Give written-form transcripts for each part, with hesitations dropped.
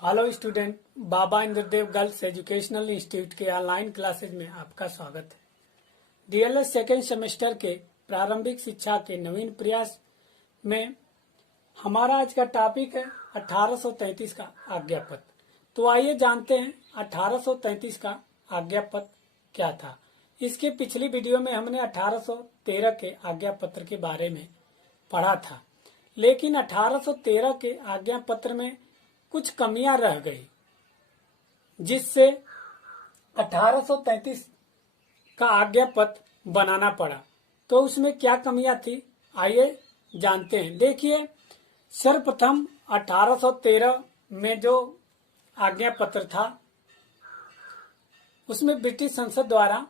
Hello student, बाबा Indradev girls educational institute के online classes में आपका स्वागत है। डीएलएड सेकेंड सेमेस्टर के प्रारंभिक शिक्षा के नवीन प्रयास में हमारा आज का टॉपिक है 1833 का आज्ञापत्र। तो आइए जानते हैं 1833 का आज्ञापत्र क्या था। इसके पिछली वीडियो में हमने 1813 के आज्ञापत्र के बारे में पढ़ा था, लेकिन 1813 के आज्ञापत्र में कुछ कमियां रह गई, जिससे 1833 का आज्ञापत्र बनाना पड़ा। तो उसमें क्या कमियां थी, आइए जानते हैं। देखिए, सर्वप्रथम 1813 में जो आज्ञापत्र था उसमें ब्रिटिश संसद द्वारा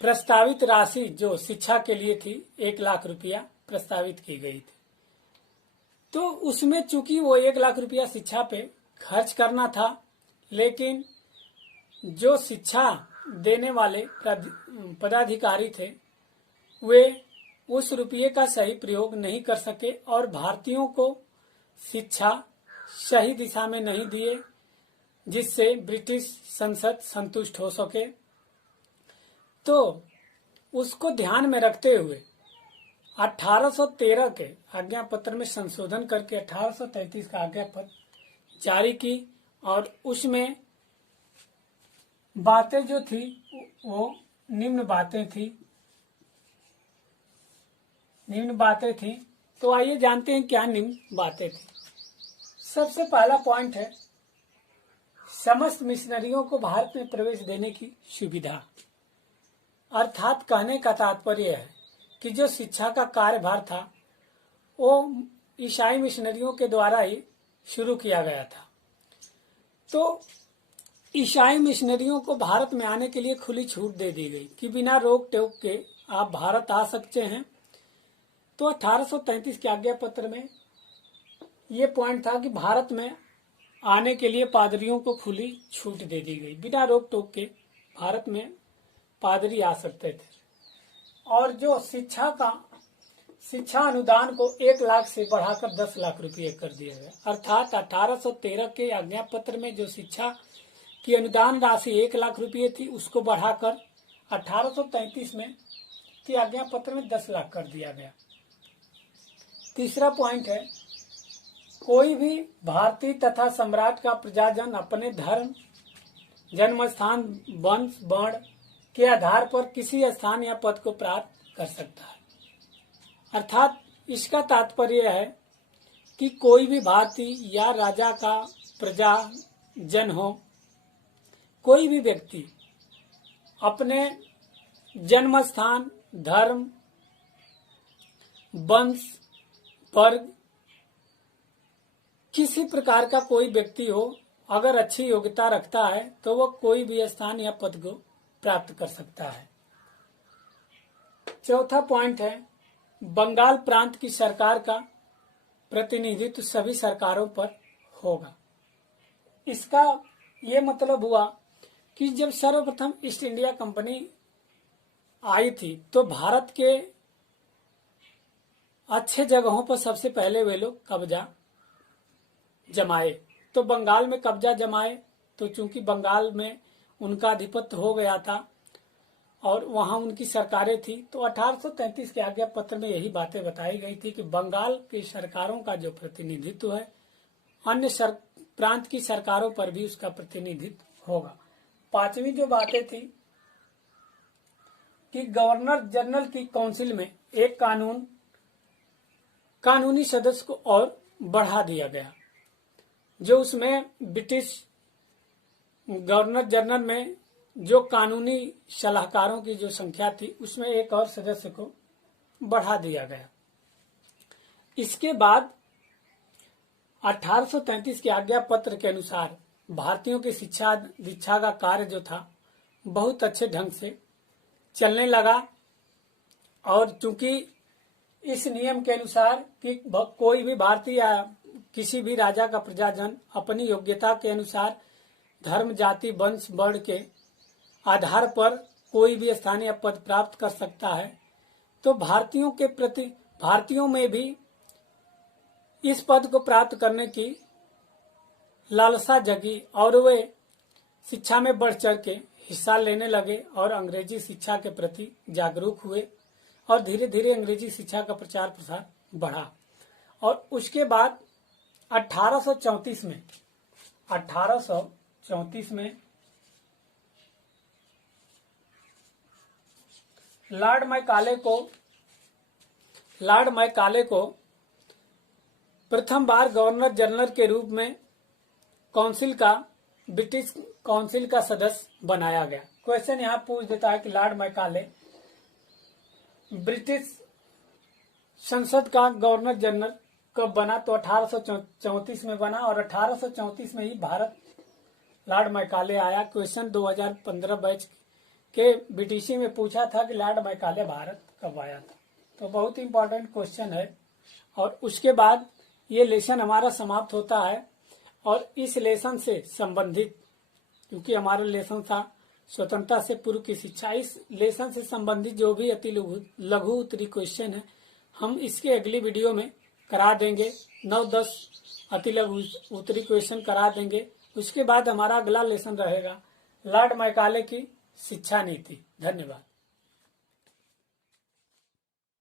प्रस्तावित राशि जो शिक्षा के लिए थी 1 लाख रुपया प्रस्तावित की गई थी। तो उसमें चूंकि वो 1 लाख रुपया शिक्षा पे खर्च करना था, लेकिन जो शिक्षा देने वाले पदाधिकारी थे वे उस रुपये का सही प्रयोग नहीं कर सके और भारतीयों को शिक्षा सही दिशा में नहीं दिए, जिससे ब्रिटिश संसद संतुष्ट हो सके। तो उसको ध्यान में रखते हुए 1813 के आज्ञापत्र में संशोधन करके 1833 का आज्ञापत्र जारी की और उसमें बातें जो थी वो निम्न बातें थी। तो आइए जानते हैं क्या निम्न बातें थी। सबसे पहला पॉइंट है समस्त मिशनरियों को भारत में प्रवेश देने की सुविधा। अर्थात कहने का तात्पर्य है कि जो शिक्षा का कार्यभार था वो ईसाई मिशनरियों के द्वारा ही शुरू किया गया था। तो ईसाई मिशनरियों को भारत में आने के लिए खुली छूट दे दी गई कि बिना रोक टोक के आप भारत आ सकते हैं। तो 1833 के आज्ञापत्र में ये पॉइंट था कि भारत में आने के लिए पादरियों को खुली छूट दे दी गई, बिना रोक टोक के भारत में पादरी आ सकते थे। और जो शिक्षा अनुदान को 1 लाख से बढ़ाकर 10 लाख रुपये कर दिया गया। अर्थात 1813 के आज्ञापत्र में जो शिक्षा की अनुदान राशि 1 लाख रुपये थी उसको बढ़ाकर 1833 में की आज्ञापत्र में 10 लाख कर दिया गया। तीसरा पॉइंट है कोई भी भारतीय तथा सम्राट का प्रजाजन अपने धर्म, जन्म स्थान, वंश, वर्ण के आधार पर किसी स्थान या पद को प्राप्त कर सकता है। अर्थात इसका तात्पर्य है कि कोई भी भारतीय या राजा का प्रजाजन हो, कोई भी व्यक्ति अपने जन्म स्थान, धर्म, वंश, वर्ग, किसी प्रकार का कोई व्यक्ति हो, अगर अच्छी योग्यता रखता है तो वह कोई भी स्थान या पद को प्राप्त कर सकता है। चौथा पॉइंट है बंगाल प्रांत की सरकार का प्रतिनिधित्व सभी सरकारों पर होगा। इसका ये मतलब हुआ कि जब सर्वप्रथम ईस्ट इंडिया कंपनी आई थी तो भारत के अच्छे जगहों पर सबसे पहले वे लोग कब्जा जमाए। तो बंगाल में कब्जा जमाए, तो चूंकि बंगाल में उनका आधिपत्य हो गया था और वहां उनकी सरकारें थी, तो 1833 के आज्ञापत्र में यही बातें बताई गई थी कि बंगाल की सरकारों का जो प्रतिनिधित्व है अन्य प्रांत की सरकारों पर भी उसका प्रतिनिधित्व होगा। पांचवी जो बातें थी कि गवर्नर जनरल की काउंसिल में एक कानूनी सदस्य को और बढ़ा दिया गया। जो उसमें ब्रिटिश गवर्नर जनरल में जो कानूनी सलाहकारों की जो संख्या थी उसमें एक और सदस्य को बढ़ा दिया गया। इसके बाद 1833 के आज्ञापत्र के अनुसार भारतीयों की शिक्षा दीक्षा का कार्य जो था बहुत अच्छे ढंग से चलने लगा। और चूंकि इस नियम के अनुसार कि कोई भी भारतीय या किसी भी राजा का प्रजाजन अपनी योग्यता के अनुसार धर्म, जाति, वंश, वर्ण के आधार पर कोई भी स्थानीय पद प्राप्त कर सकता है। तो भारतीयों में भी इस पद को प्राप्त करने की लालसा जगी और वे शिक्षा में बढ़ चढ़ के हिस्सा लेने लगे और अंग्रेजी शिक्षा के प्रति जागरूक हुए और धीरे धीरे अंग्रेजी शिक्षा का प्रचार प्रसार बढ़ा। और उसके बाद 1834 में लॉर्ड मैकाले को प्रथम बार गवर्नर जनरल के रूप में ब्रिटिश काउंसिल का सदस्य बनाया गया। क्वेश्चन यहाँ पूछ देता है कि लॉर्ड मैकाले ब्रिटिश संसद का गवर्नर जनरल कब बना, तो 1834 में बना और 1834 में ही भारत लॉर्ड मैकाले आया। क्वेश्चन 2015 बैच के बीटीसी में पूछा था कि लॉर्ड मैकाले भारत कब आया था, तो बहुत इंपॉर्टेंट क्वेश्चन है। और उसके बाद ये लेसन हमारा समाप्त होता है और इस लेसन से संबंधित, क्योंकि हमारा लेसन था स्वतंत्रता से पूर्व की शिक्षा, इस लेसन से संबंधित जो भी अति लघु उत्तरी क्वेश्चन है हम इसके अगली वीडियो में करा देंगे। 9-10 अति लघु उत्तरी क्वेश्चन करा देंगे। उसके बाद हमारा अगला लेसन रहेगा लॉर्ड मैकाले की शिक्षा नीति। धन्यवाद।